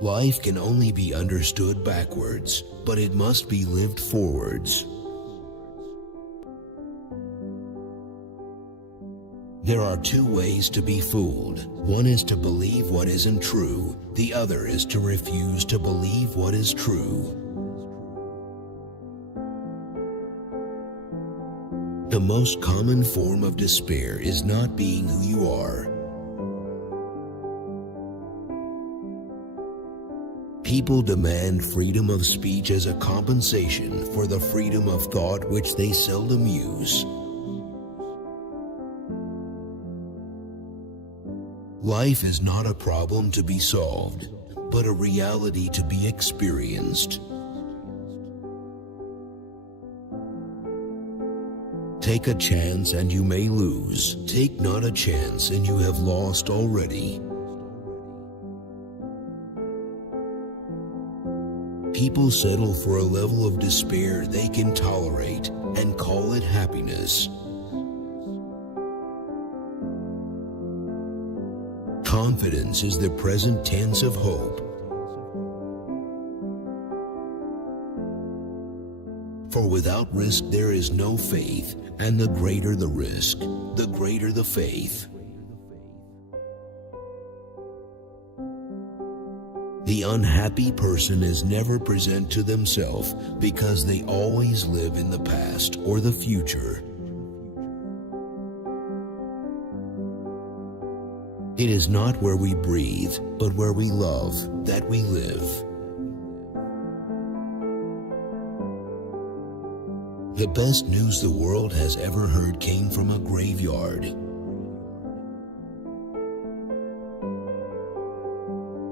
Life can only be understood backwards, but it must be lived forwards. There are two ways to be fooled. One is to believe what isn't true. The other is to refuse to believe what is true. The most common form of despair is not being who you are. People demand freedom of speech as a compensation for the freedom of thought which they seldom use. Life is not a problem to be solved, but a reality to be experienced. Take a chance and you may lose. Take not a chance and you have lost already. People settle for a level of despair they can tolerate and call it happiness. Confidence is the present tense of hope. For without risk there is no faith, and the greater the risk, the greater the faith. The unhappy person is never present to themselves because they always live in the past or the future. It is not where we breathe, but where we love, that we live. The best news the world has ever heard came from a graveyard.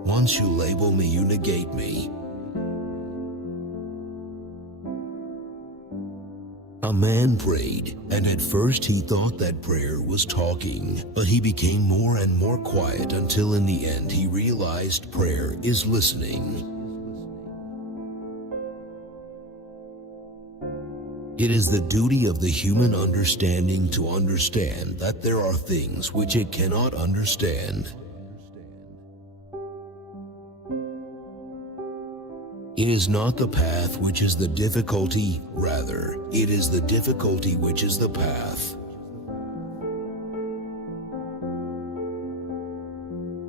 Once you label me, you negate me. A man prayed, and at first he thought that prayer was talking, but he became more and more quiet until in the end he realized prayer is listening. It is the duty of the human understanding to understand that there are things which it cannot understand. It is not the path which is the difficulty, rather, it is the difficulty which is the path.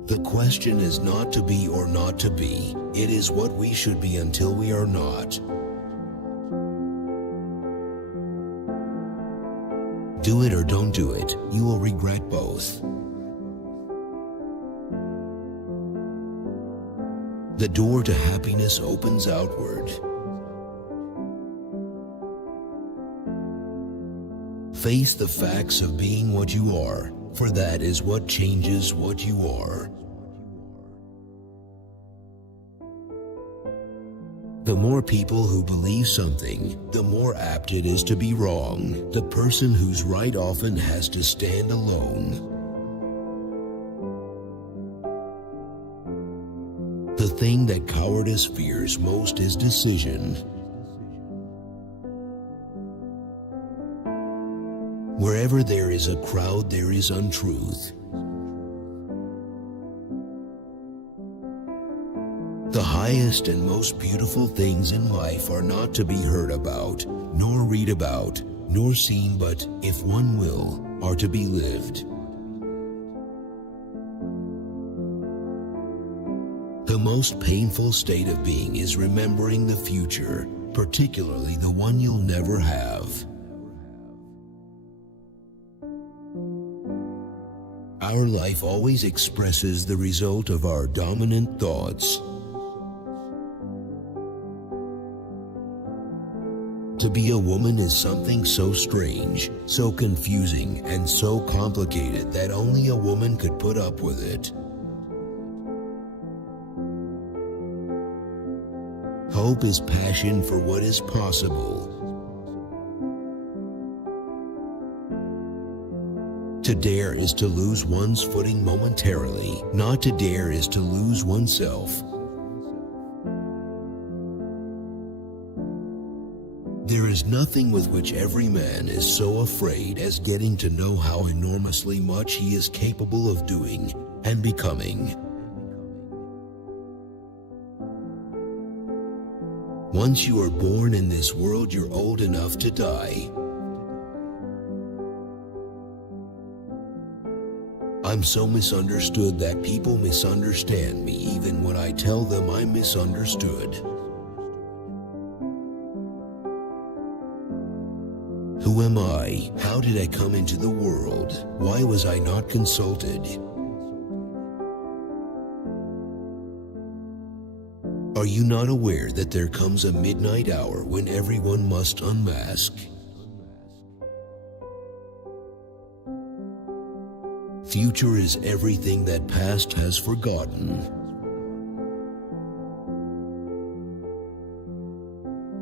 The question is not to be or not to be, it is what we should be until we are not. Do it or don't do it, you will regret both. The door to happiness opens outward. Face the facts of being what you are, for that is what changes what you are. The more people who believe something, the more apt it is to be wrong. The person who's right often has to stand alone. The thing that cowardice fears most is decision. Wherever there is a crowd, there is untruth. The highest and most beautiful things in life are not to be heard about, nor read about, nor seen, but, if one will, are to be lived. The most painful state of being is remembering the future, particularly the one you'll never have. Our life always expresses the result of our dominant thoughts. To be a woman is something so strange, so confusing, and so complicated that only a woman could put up with it. Hope is passion for what is possible. To dare is to lose one's footing momentarily. Not to dare is to lose oneself. There is nothing with which every man is so afraid as getting to know how enormously much he is capable of doing and becoming. Once you are born in this world, you're old enough to die. I'm so misunderstood that people misunderstand me even when I tell them I'm misunderstood. Who am I? How did I come into the world? Why was I not consulted? Are you not aware that there comes a midnight hour when everyone must unmask? Future is everything that past has forgotten.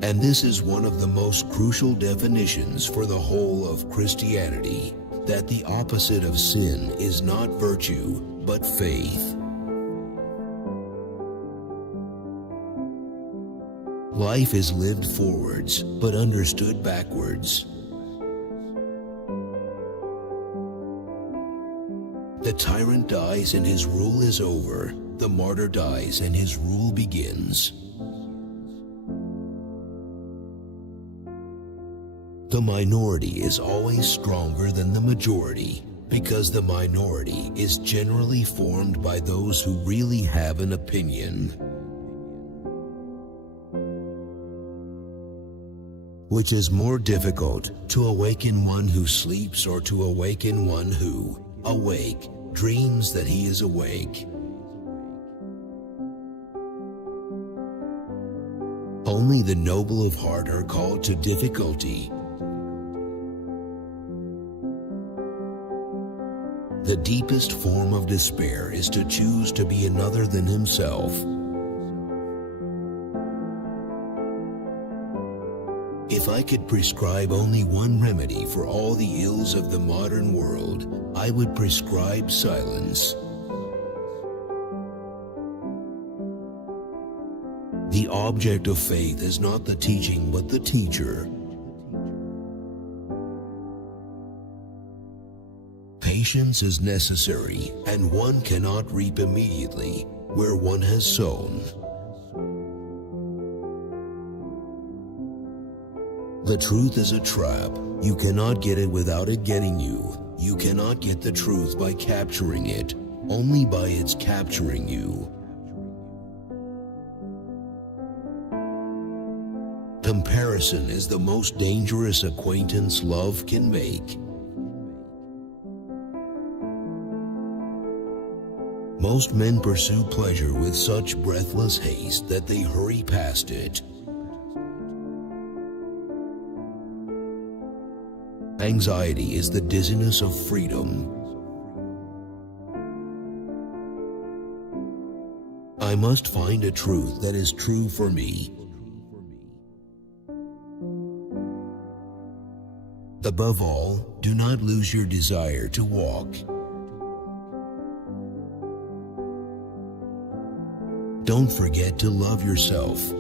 And this is one of the most crucial definitions for the whole of Christianity, that the opposite of sin is not virtue, but faith. Life is lived forwards, but understood backwards. The tyrant dies and his rule is over. The martyr dies and his rule begins. The minority is always stronger than the majority, because the minority is generally formed by those who really have an opinion. Which is more difficult, to awaken one who sleeps or to awaken one who, awake, dreams that he is awake? Only the noble of heart are called to difficulty. The deepest form of despair is to choose to be another than himself. If I could prescribe only one remedy for all the ills of the modern world, I would prescribe silence. The object of faith is not the teaching but the teacher. Patience is necessary, and one cannot reap immediately where one has sown. The truth is a trap. You cannot get it without it getting you. You cannot get the truth by capturing it, only by its capturing you. Comparison is the most dangerous acquaintance love can make. Most men pursue pleasure with such breathless haste that they hurry past it. Anxiety is the dizziness of freedom. I must find a truth that is true for me. Above all, do not lose your desire to walk. Don't forget to love yourself.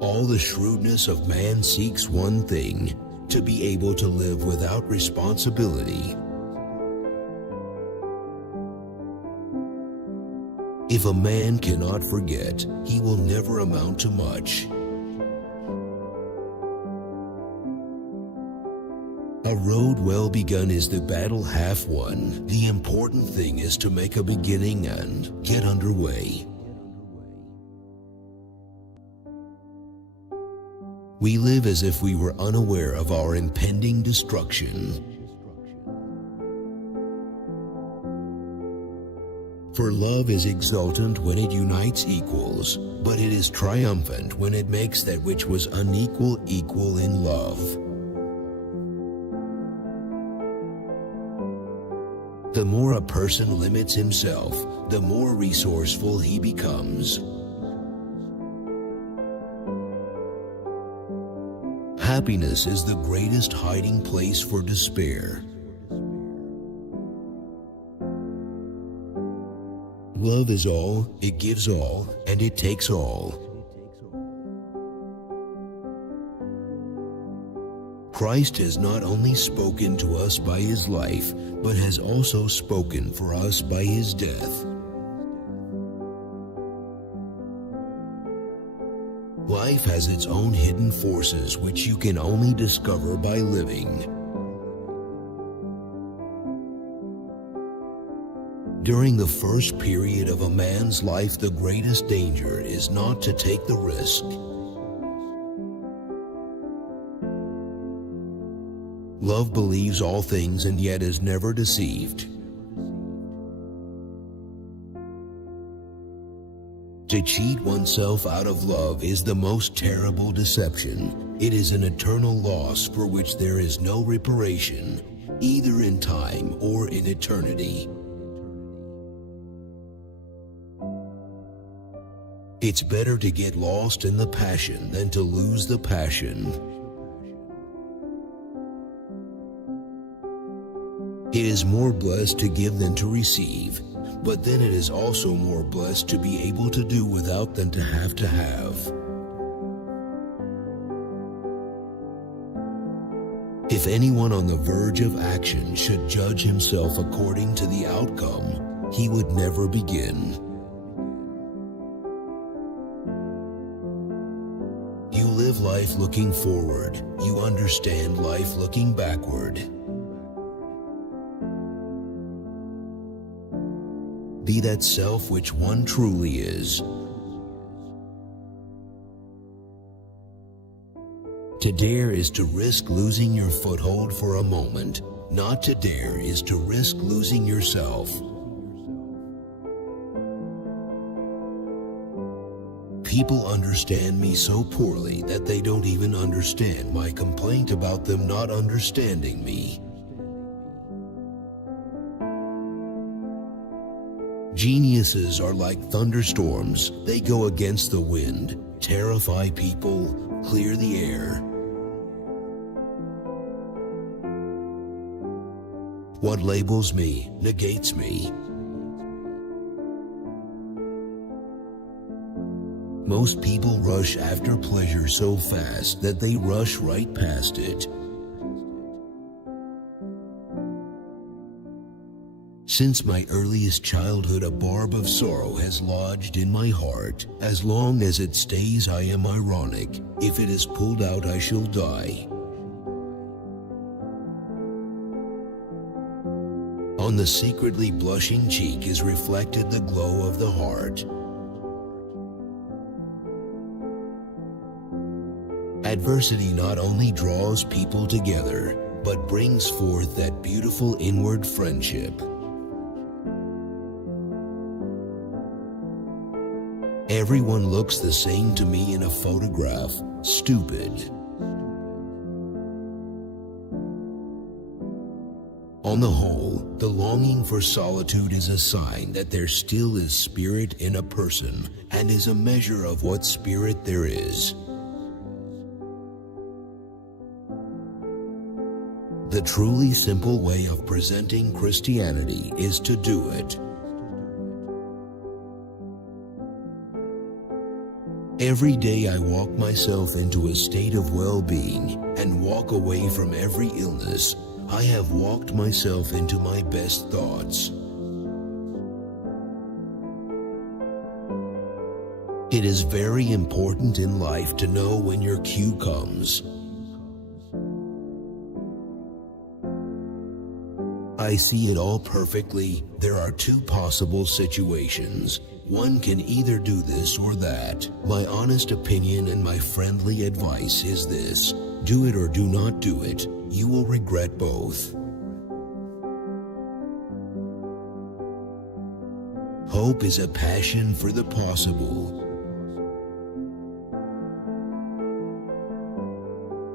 All the shrewdness of man seeks one thing, to be able to live without responsibility. If a man cannot forget, he will never amount to much. A road well begun is the battle half won. The important thing is to make a beginning and get underway. We live as if we were unaware of our impending destruction. For love is exultant when it unites equals, but it is triumphant when it makes that which was unequal equal in love. The more a person limits himself, the more resourceful he becomes. Happiness is the greatest hiding place for despair. Love is all, it gives all, and it takes all. Christ has not only spoken to us by his life, but has also spoken for us by his death. Life has its own hidden forces which you can only discover by living. During the first period of a man's life, the greatest danger is not to take the risk. Love believes all things and yet is never deceived. To cheat oneself out of love is the most terrible deception. It is an eternal loss for which there is no reparation, either in time or in eternity. It's better to get lost in the passion than to lose the passion. It is more blessed to give than to receive, but then it is also more blessed to be able to do without than to have to have. If anyone on the verge of action should judge himself according to the outcome, he would never begin. You live life looking forward. You understand life looking backward. Be that self which one truly is. To dare is to risk losing your foothold for a moment. Not to dare is to risk losing yourself. People understand me so poorly that they don't even understand my complaint about them not understanding me. Geniuses are like thunderstorms. They go against the wind, terrify people, clear the air. What labels me negates me. Most people rush after pleasure so fast that they rush right past it. Since my earliest childhood, a barb of sorrow has lodged in my heart. As long as it stays, I am ironic. If it is pulled out, I shall die. On the secretly blushing cheek is reflected the glow of the heart. Adversity not only draws people together, but brings forth that beautiful inward friendship. Everyone looks the same to me in a photograph. Stupid. On the whole, the longing for solitude is a sign that there still is spirit in a person, and is a measure of what spirit there is. The truly simple way of presenting Christianity is to do it. Every day I walk myself into a state of well-being and walk away from every illness. I have walked myself into my best thoughts. It is very important in life to know when your cue comes. I see it all perfectly. There are two possible situations. One can either do this or that. My honest opinion and my friendly advice is this: do it or do not do it. You will regret both. Hope is a passion for the possible.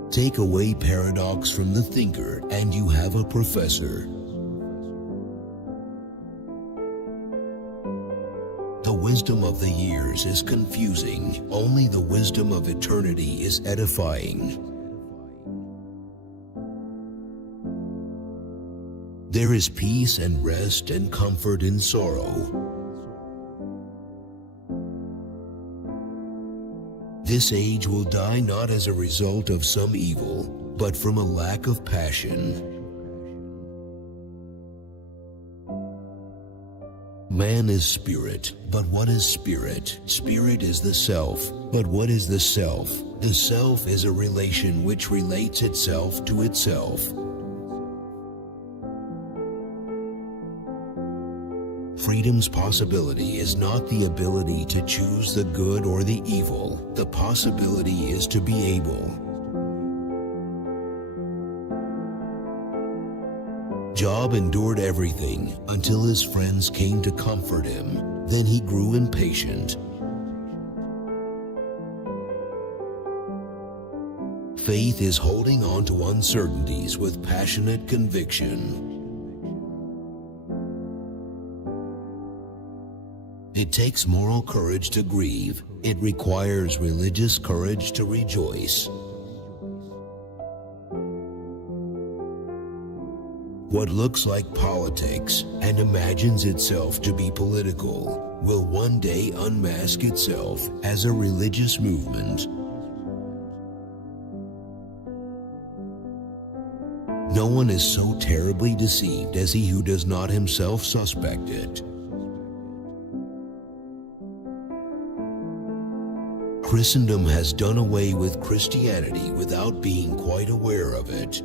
Take away paradox from the thinker, and you have a professor. The wisdom of the years is confusing. Only the wisdom of eternity is edifying. There is peace and rest and comfort in sorrow. This age will die not as a result of some evil, but from a lack of passion. Man is spirit, but what is spirit? Spirit is the self, but what is the self? The self is a relation which relates itself to itself. Freedom's possibility is not the ability to choose the good or the evil. The possibility is to be able. Job endured everything until his friends came to comfort him. Then he grew impatient. Faith is holding on to uncertainties with passionate conviction. It takes moral courage to grieve. It requires religious courage to rejoice. What looks like politics and imagines itself to be political will one day unmask itself as a religious movement. No one is so terribly deceived as he who does not himself suspect it. Christendom has done away with Christianity without being quite aware of it.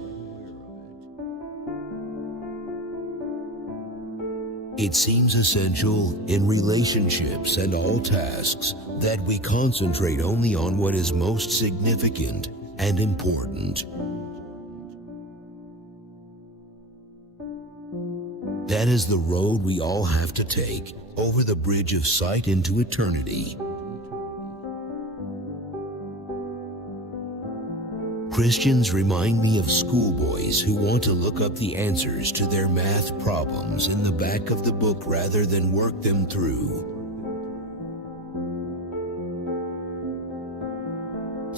It seems essential in relationships and all tasks that we concentrate only on what is most significant and important. That is the road we all have to take, over the bridge of sight into eternity. Christians remind me of schoolboys who want to look up the answers to their math problems in the back of the book rather than work them through.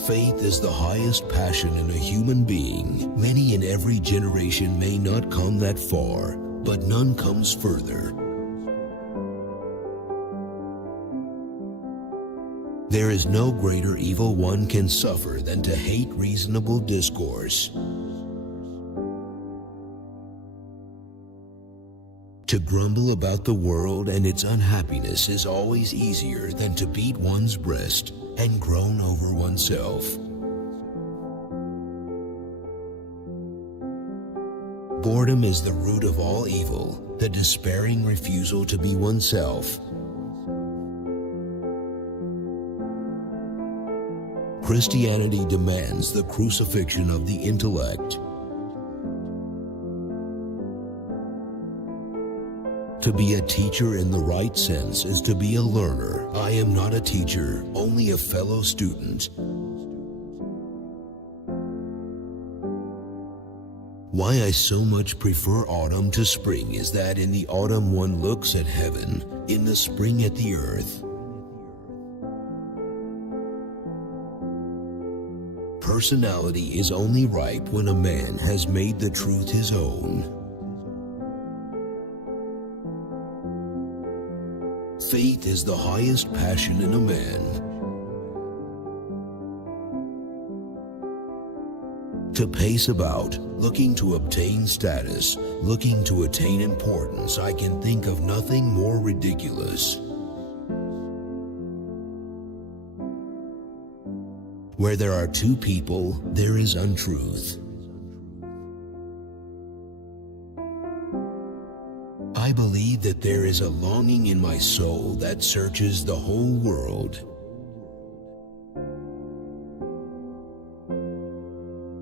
Faith is the highest passion in a human being. Many in every generation may not come that far, but none comes further. There is no greater evil one can suffer than to hate reasonable discourse. To grumble about the world and its unhappiness is always easier than to beat one's breast and groan over oneself. Boredom is the root of all evil, the despairing refusal to be oneself. Christianity demands the crucifixion of the intellect. To be a teacher in the right sense is to be a learner. I am not a teacher, only a fellow student. Why I so much prefer autumn to spring is that in the autumn one looks at heaven, in the spring at the earth. Personality is only ripe when a man has made the truth his own. Faith is the highest passion in a man. To pace about, looking to obtain status, looking to attain importance, I can think of nothing more ridiculous. Where there are two people, there is untruth. I believe that there is a longing in my soul that searches the whole world.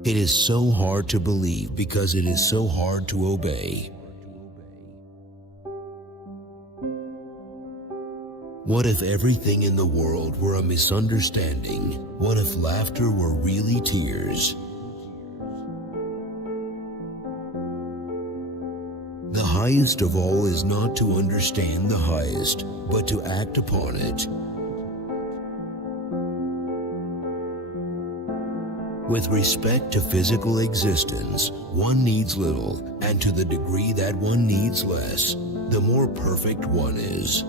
It is so hard to believe because it is so hard to obey. What if everything in the world were a misunderstanding? What if laughter were really tears? The highest of all is not to understand the highest, but to act upon it. With respect to physical existence, one needs little, and to the degree that one needs less, the more perfect one is.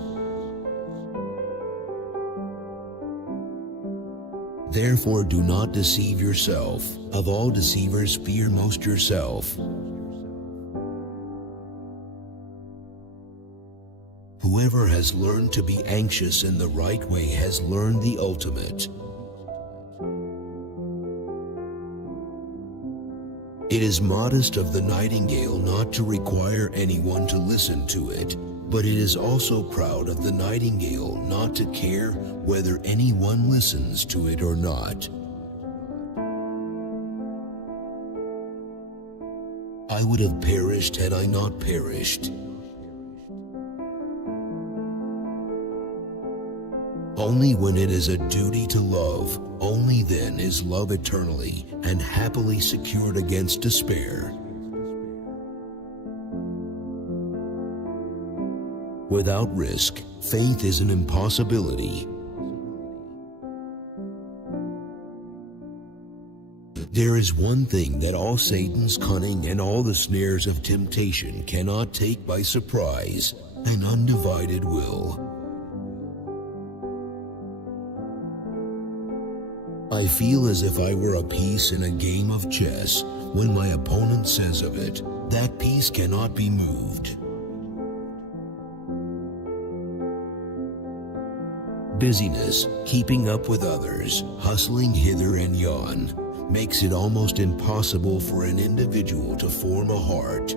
Therefore do not deceive yourself. Of all deceivers, fear most yourself. Whoever has learned to be anxious in the right way has learned the ultimate. It is modest of the nightingale not to require anyone to listen to it, but it is also proud of the nightingale not to care whether anyone listens to it or not. I would have perished had I not perished. Only when it is a duty to love, only then is love eternally and happily secured against despair. Without risk, faith is an impossibility. There is one thing that all Satan's cunning and all the snares of temptation cannot take by surprise: an undivided will. I feel as if I were a piece in a game of chess when my opponent says of it, "That piece cannot be moved." Busyness, keeping up with others, hustling hither and yon, makes it almost impossible for an individual to form a heart.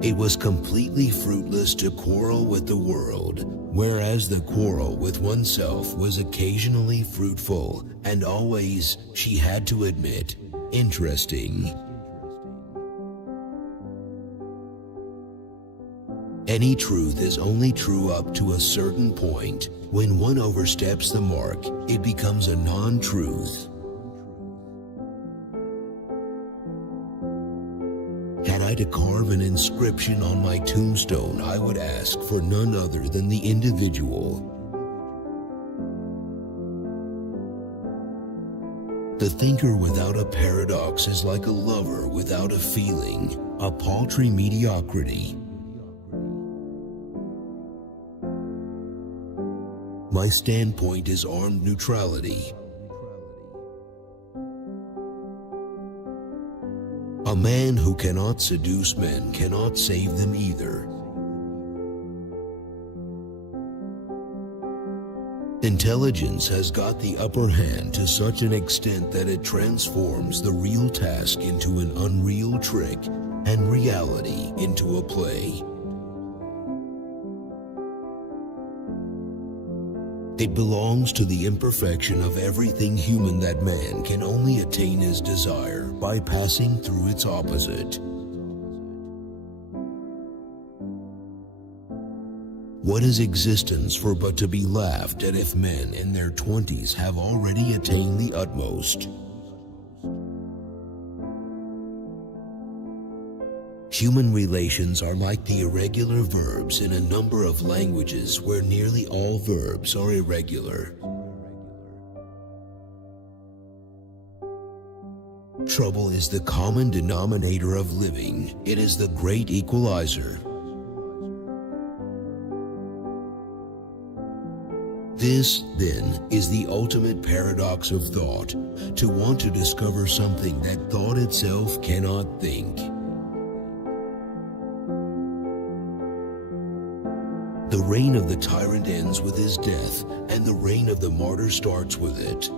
It was completely fruitless to quarrel with the world, whereas the quarrel with oneself was occasionally fruitful and always, she had to admit, interesting. Any truth is only true up to a certain point. When one oversteps the mark, it becomes a non-truth. Had I to carve an inscription on my tombstone, I would ask for none other than the individual. The thinker without a paradox is like a lover without a feeling, a paltry mediocrity. My standpoint is armed neutrality. A man who cannot seduce men cannot save them either. Intelligence has got the upper hand to such an extent that it transforms the real task into an unreal trick and reality into a play. It belongs to the imperfection of everything human that man can only attain his desire by passing through its opposite. What is existence for but to be laughed at if men in their 20s have already attained the utmost? Human relations are like the irregular verbs in a number of languages where nearly all verbs are irregular. Trouble is the common denominator of living. It is the great equalizer. This, then, is the ultimate paradox of thought, to want to discover something that thought itself cannot think. The reign of the tyrant ends with his death, and the reign of the martyr starts with it.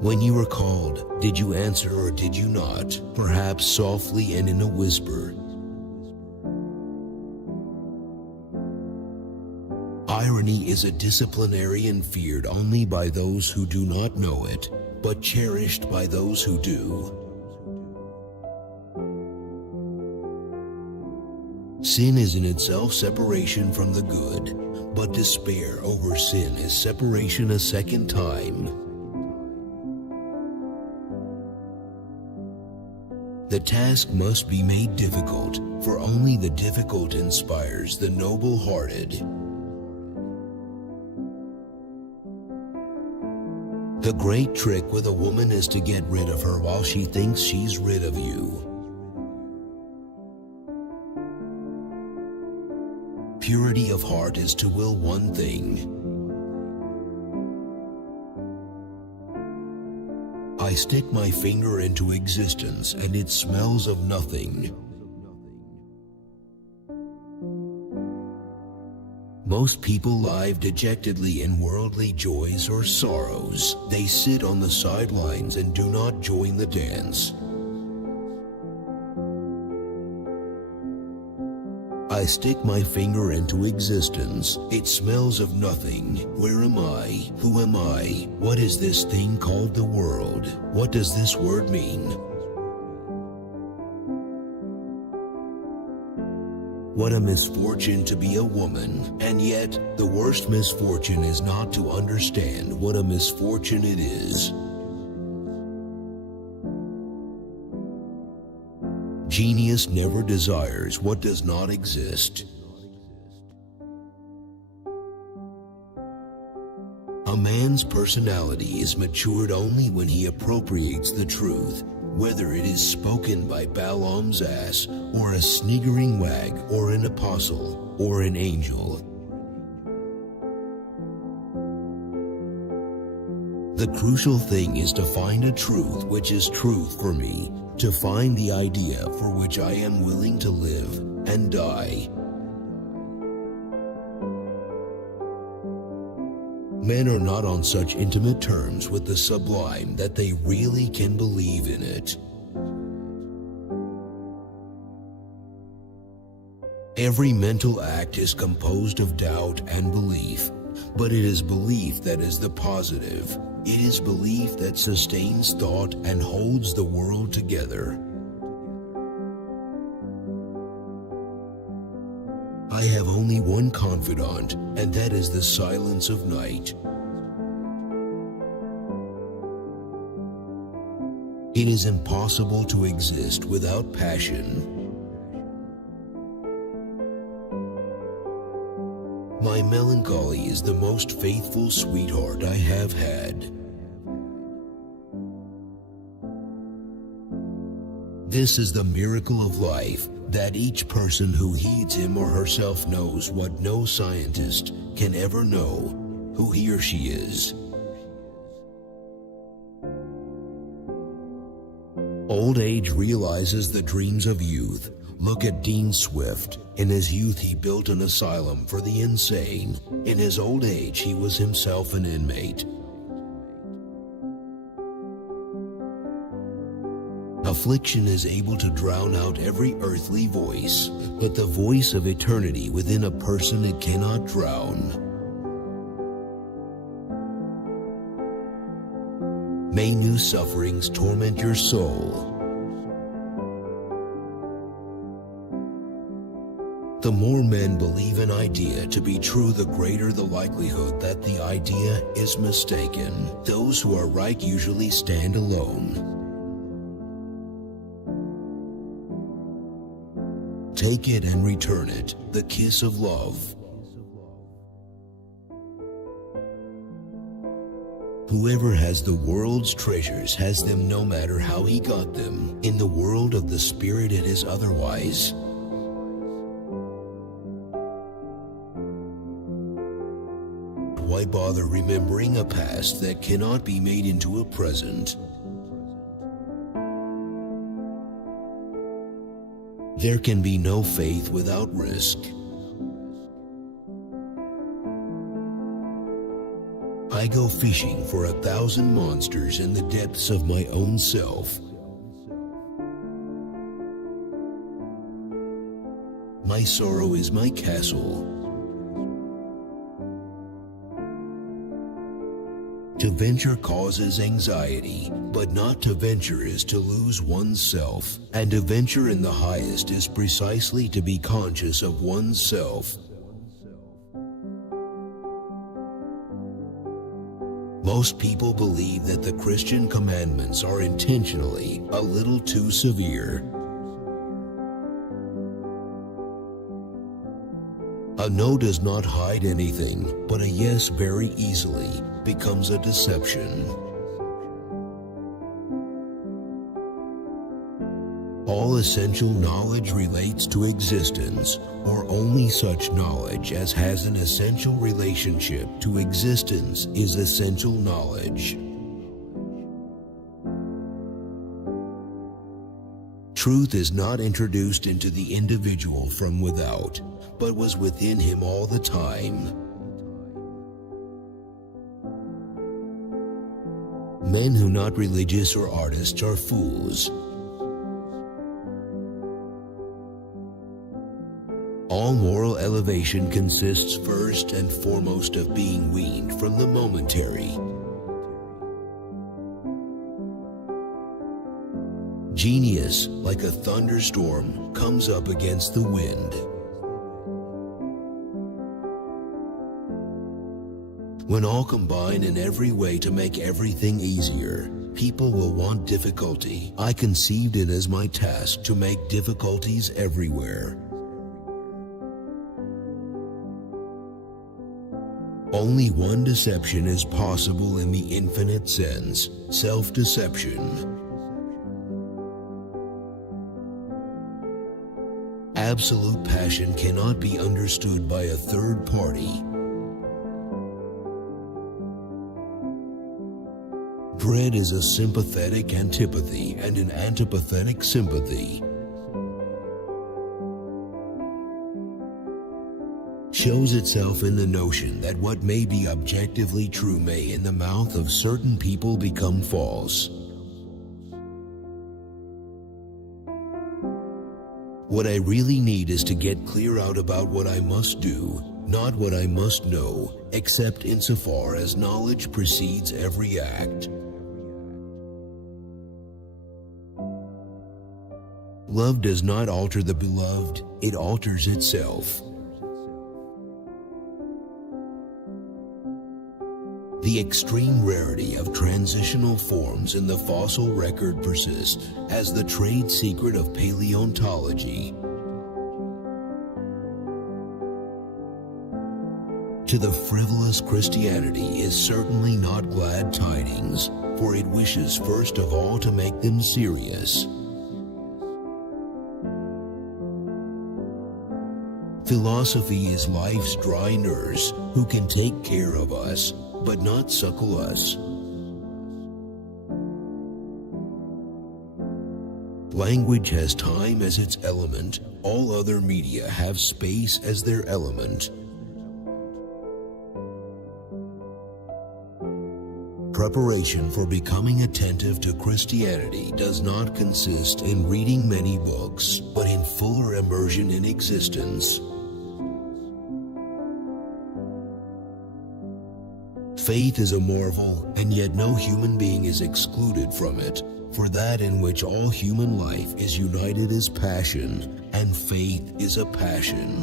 When you were called, did you answer or did you not? Perhaps softly and in a whisper. Irony is a disciplinarian feared only by those who do not know it, but cherished by those who do. Sin is in itself separation from the good, but despair over sin is separation a second time. The task must be made difficult, for only the difficult inspires the noble-hearted. The great trick with a woman is to get rid of her while she thinks she's rid of you. Purity of heart is to will one thing. I stick my finger into existence and it smells of nothing. Most people live dejectedly in worldly joys or sorrows. They sit on the sidelines and do not join the dance. I stick my finger into existence. It smells of nothing. Where am I? Who am I? What is this thing called the world? What does this word mean? What a misfortune to be a woman, and yet the worst misfortune is not to understand what a misfortune it is. Genius never desires what does not exist. A man's personality is matured only when he appropriates the truth, whether it is spoken by Balaam's ass, or a sniggering wag, or an apostle, or an angel. The crucial thing is to find a truth which is truth for me, to find the idea for which I am willing to live and die. Men are not on such intimate terms with the sublime that they really can believe in it. Every mental act is composed of doubt and belief, but it is belief that is the positive. It is belief that sustains thought and holds the world together. I have only one confidant, and that is the silence of night. It is impossible to exist without passion. My melancholy is the most faithful sweetheart I have had. This is the miracle of life, that each person who heeds him or herself knows what no scientist can ever know, who he or she is. Old age realizes the dreams of youth. Look at Dean Swift. In his youth he built an asylum for the insane. In his old age he was himself an inmate. Affliction is able to drown out every earthly voice, but the voice of eternity within a person it cannot drown. May new sufferings torment your soul. The more men believe an idea to be true, the greater the likelihood that the idea is mistaken. Those who are right usually stand alone. Take it and return it, the kiss of love. Whoever has the world's treasures has them no matter how he got them. In the world of the spirit it is otherwise. Why bother remembering a past that cannot be made into a present? There can be no faith without risk. I go fishing for 1,000 monsters in the depths of my own self. My sorrow is my castle. To venture causes anxiety, but not to venture is to lose oneself. And to venture in the highest is precisely to be conscious of oneself. Most people believe that the Christian commandments are intentionally a little too severe. A no does not hide anything, but a yes very easily becomes a deception. All essential knowledge relates to existence, or only such knowledge as has an essential relationship to existence is essential knowledge. Truth is not introduced into the individual from without, but was within him all the time. Men who not religious or artists are fools. All moral elevation consists first and foremost of being weaned from the momentary. Genius, like a thunderstorm, comes up against the wind. When all combine in every way to make everything easier, people will want difficulty. I conceived it as my task to make difficulties everywhere. Only one deception is possible in the infinite sense: self-deception. Absolute passion cannot be understood by a third party. Dread is a sympathetic antipathy and an antipathetic sympathy. Shows itself in the notion that what may be objectively true may in the mouth of certain people become false. What I really need is to get clear out about what I must do, not what I must know, except insofar as knowledge precedes every act. Love does not alter the beloved, it alters itself. The extreme rarity of transitional forms in the fossil record persists as the trade secret of paleontology. To the frivolous, Christianity is certainly not glad tidings, for it wishes first of all to make them serious. Philosophy is life's dry nurse who can take care of us, but not suckle us. Language has time as its element. All other media have space as their element. Preparation for becoming attentive to Christianity does not consist in reading many books, but in fuller immersion in existence. Faith is a marvel, and yet no human being is excluded from it, for that in which all human life is united is passion, and faith is a passion.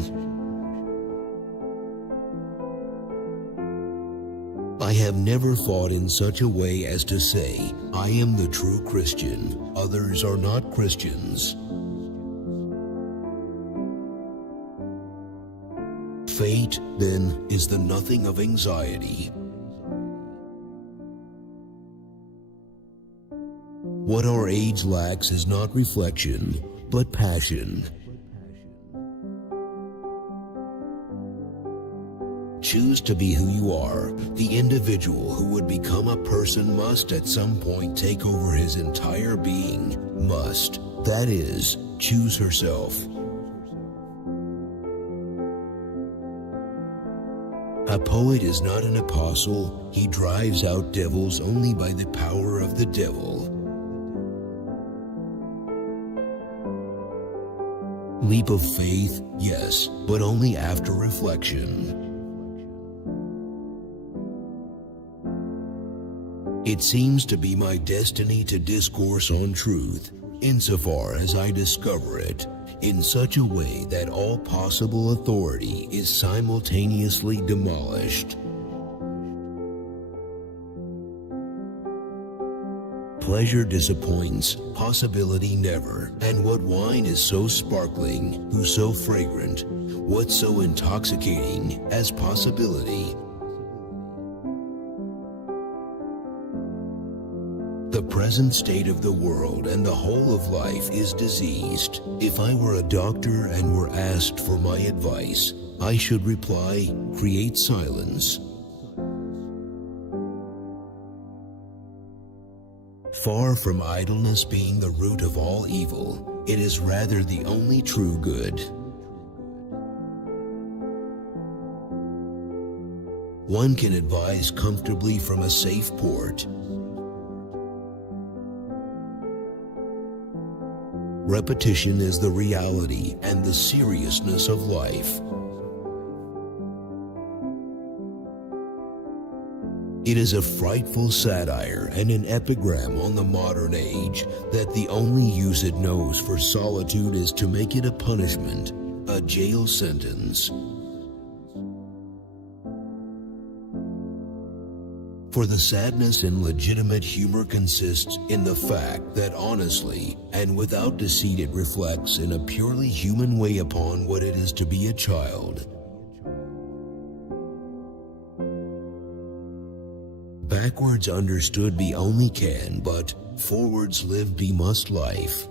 I have never thought in such a way as to say, I am the true Christian, others are not Christians. Fate, then, is the nothing of anxiety. What our age lacks is not reflection, but passion. Choose to be who you are. The individual who would become a person must at some point take over his entire being. Must, that is, choose herself. A poet is not an apostle. He drives out devils only by the power of the devil. Leap of faith, yes, but only after reflection. It seems to be my destiny to discourse on truth, insofar as I discover it, in such a way that all possible authority is simultaneously demolished. Pleasure disappoints, possibility never. And what wine is so sparkling, who so fragrant, what so intoxicating as possibility? The present state of the world and the whole of life is diseased. If I were a doctor and were asked for my advice, I should reply, create silence. Far from idleness being the root of all evil, It is rather the only true good. One can advise comfortably from a safe port. Repetition is the reality and the seriousness of life. It is a frightful satire and an epigram on the modern age that the only use it knows for solitude is to make it a punishment, a jail sentence. For the sadness in legitimate humor consists in the fact that honestly and without deceit it reflects in a purely human way upon what it is to be a child. Backwards understood be only can, but forwards live be must life.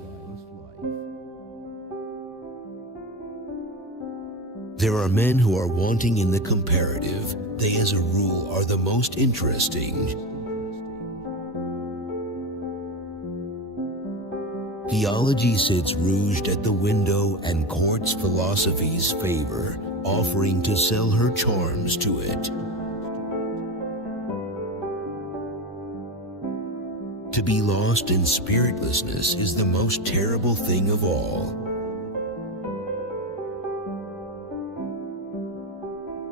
There are men who are wanting in the comparative. They as a rule are the most interesting. Theology sits rouged at the window and courts philosophy's favor, offering to sell her charms to it. To be lost in spiritlessness is the most terrible thing of all.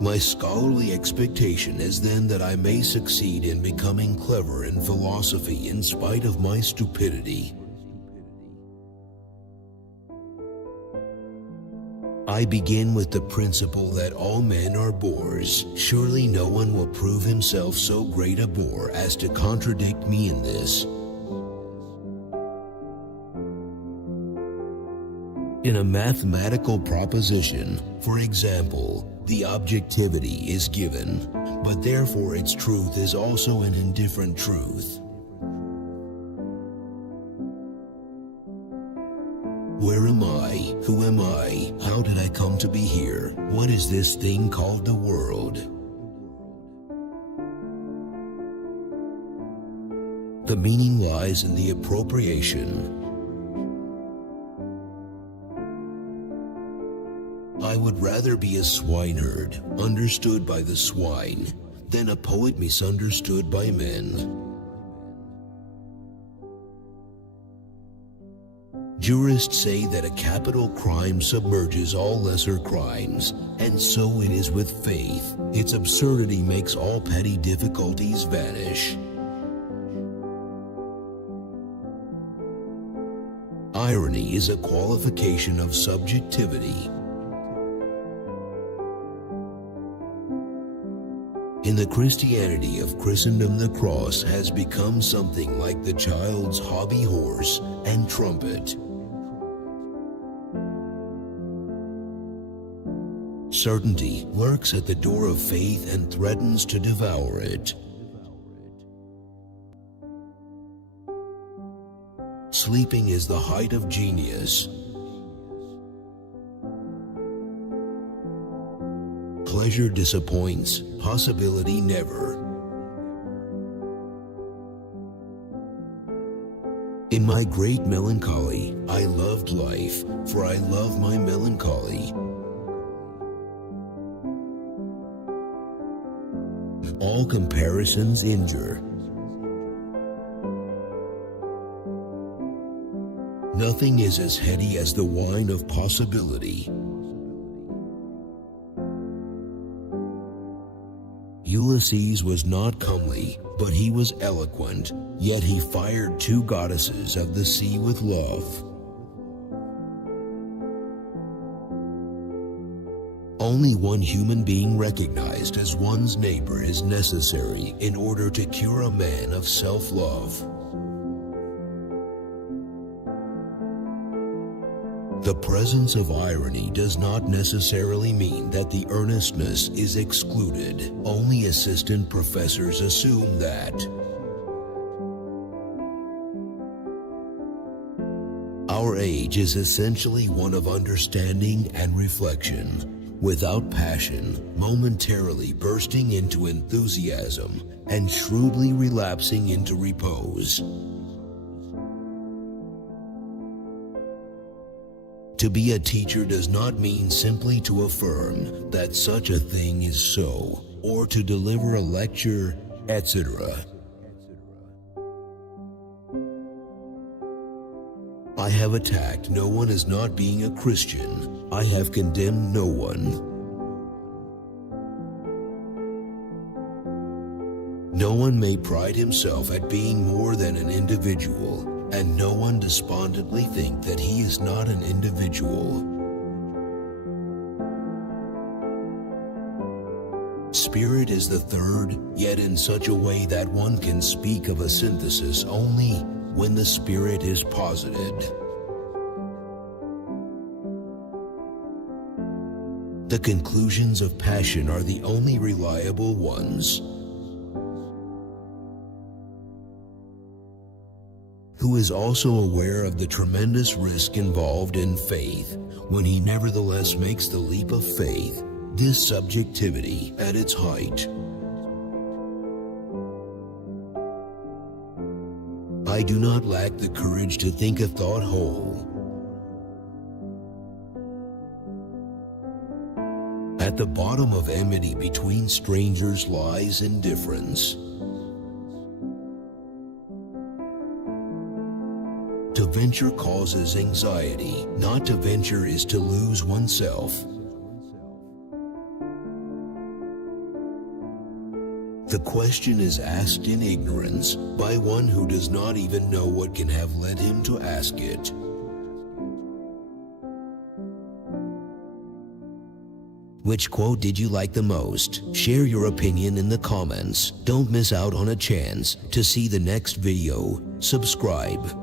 My scholarly expectation is then that I may succeed in becoming clever in philosophy in spite of my stupidity. I begin with the principle that all men are bores. Surely no one will prove himself so great a bore as to contradict me in this. In a mathematical proposition, for example, the objectivity is given, but therefore its truth is also an indifferent truth. Where am I? Who am I? How did I come to be here? What is this thing called the world? The meaning lies in the appropriation. I would rather be a swineherd, understood by the swine, than a poet misunderstood by men. Jurists say that a capital crime submerges all lesser crimes, and so it is with faith. Its absurdity makes all petty difficulties vanish. Irony is a qualification of subjectivity. In the Christianity of Christendom, the cross has become something like the child's hobby horse and trumpet. Certainty lurks at the door of faith and threatens to devour it. Sleeping is the height of genius. Pleasure disappoints, possibility never. In my great melancholy, I loved life, for I love my melancholy. All comparisons injure. Nothing is as heady as the wine of possibility. Ulysses was not comely, but he was eloquent, yet he fired two goddesses of the sea with love. Only one human being recognized as one's neighbor is necessary in order to cure a man of self-love. The presence of irony does not necessarily mean that the earnestness is excluded. Only assistant professors assume that. Our age is essentially one of understanding and reflection, without passion, momentarily bursting into enthusiasm and shrewdly relapsing into repose. To be a teacher does not mean simply to affirm that such a thing is so, or to deliver a lecture, etc. I have attacked no one as not being a Christian. I have condemned no one. No one may pride himself at being more than an individual, and no one despondently think that he is not an individual. Spirit is the third, yet in such a way that one can speak of a synthesis only when the spirit is posited. The conclusions of passion are the only reliable ones. Who is also aware of the tremendous risk involved in faith when he nevertheless makes the leap of faith, this subjectivity at its height. I do not lack the courage to think a thought whole. At the bottom of enmity between strangers lies indifference. To venture causes anxiety. Not to venture is to lose oneself. The question is asked in ignorance by one who does not even know what can have led him to ask it. Which quote did you like the most? Share your opinion in the comments. Don't miss out on a chance to see the next video. Subscribe.